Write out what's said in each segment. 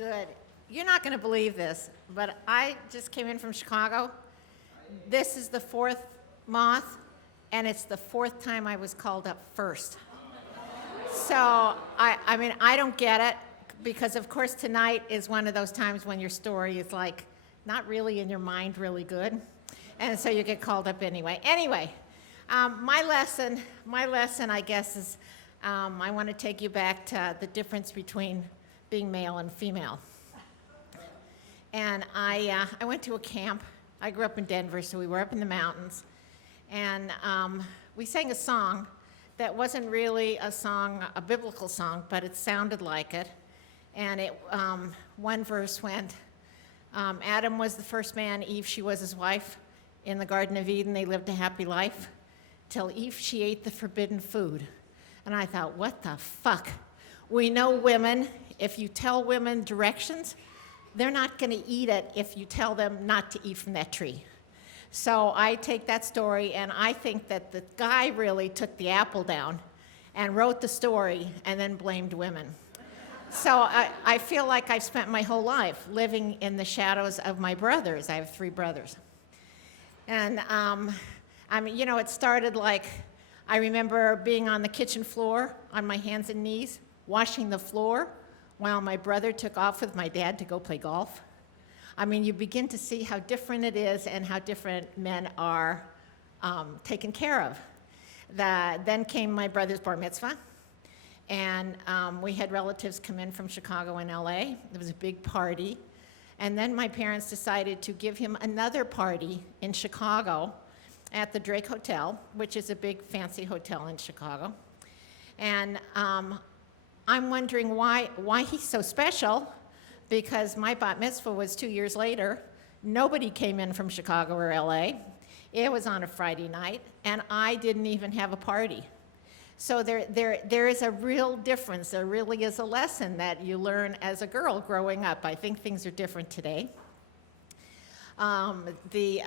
Good. You're not going to believe this, but I just came in from Chicago. This is the fourth moth, and it's the fourth time I was called up first. So, I mean, I don't get it, because of course tonight is one of those times when your story is like not really in your mind really good, and so you get called up anyway. Anyway, my lesson, I guess, is I want to take you back to the difference between being male and female. And I went to a camp. I grew up in Denver, so we were up in the mountains, and we sang a song that wasn't really a song, a biblical song, but it sounded like it. And one verse went, Adam was the first man, Eve, she was his wife. In the Garden of Eden, they lived a happy life, till Eve, she ate the forbidden food. And I thought, what the fuck? We know women, if you tell women directions, they're not going to eat it if you tell them not to eat from that tree. So I take that story, and I think that the guy really took the apple down and wrote the story and then blamed women. So I feel like I've spent my whole life living in the shadows of my brothers. I have 3 brothers. And I mean, you know, it started like, I remember being on the kitchen floor on my hands and knees, washing the floor while my brother took off with my dad to go play golf. I mean, you begin to see how different it is and how different men are taken care of. Then came my brother's bar mitzvah, and we had relatives come in from Chicago and LA. There was a big party. And then my parents decided to give him another party in Chicago at the Drake Hotel, which is a big fancy hotel in Chicago. And I'm wondering why he's so special, because my bat mitzvah was 2 years later. Nobody came in from Chicago or LA. It was on a Friday night, and I didn't even have a party. So there is a real difference. There really is a lesson that you learn as a girl growing up. I think things are different today. The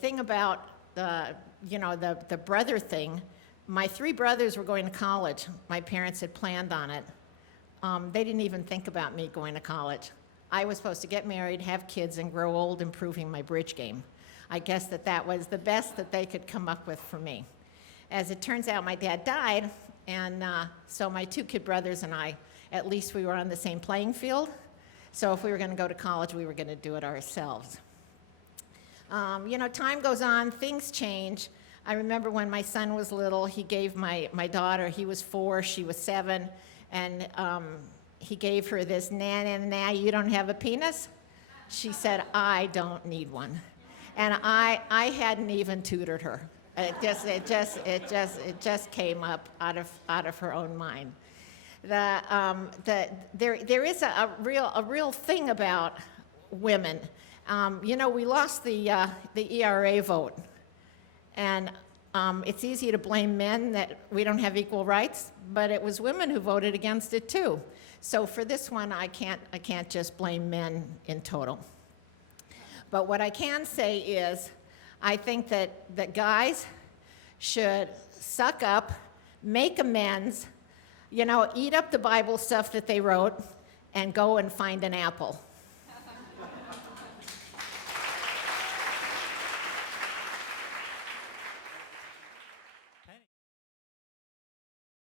thing about the brother thing, my 3 brothers were going to college. My parents had planned on it. They didn't even think about me going to college. I was supposed to get married, have kids, and grow old, improving my bridge game. I guess that was the best that they could come up with for me. As it turns out, my dad died, and so my 2 kid brothers and I, at least we were on the same playing field. So if we were going to go to college, we were going to do it ourselves. Time goes on, things change. I remember when my son was little, he gave my daughter, he was 4, she was 7, and he gave her this, nah, you don't have a penis? She said, I don't need one. And I hadn't even tutored her. It just came up out of her own mind. There is a real thing about women. We lost the ERA vote, and it's easy to blame men that we don't have equal rights, but it was women who voted against it too. So for this one, I can't just blame men in total. But what I can say is, I think that guys should suck up, make amends, eat up the Bible stuff that they wrote, and go and find an apple.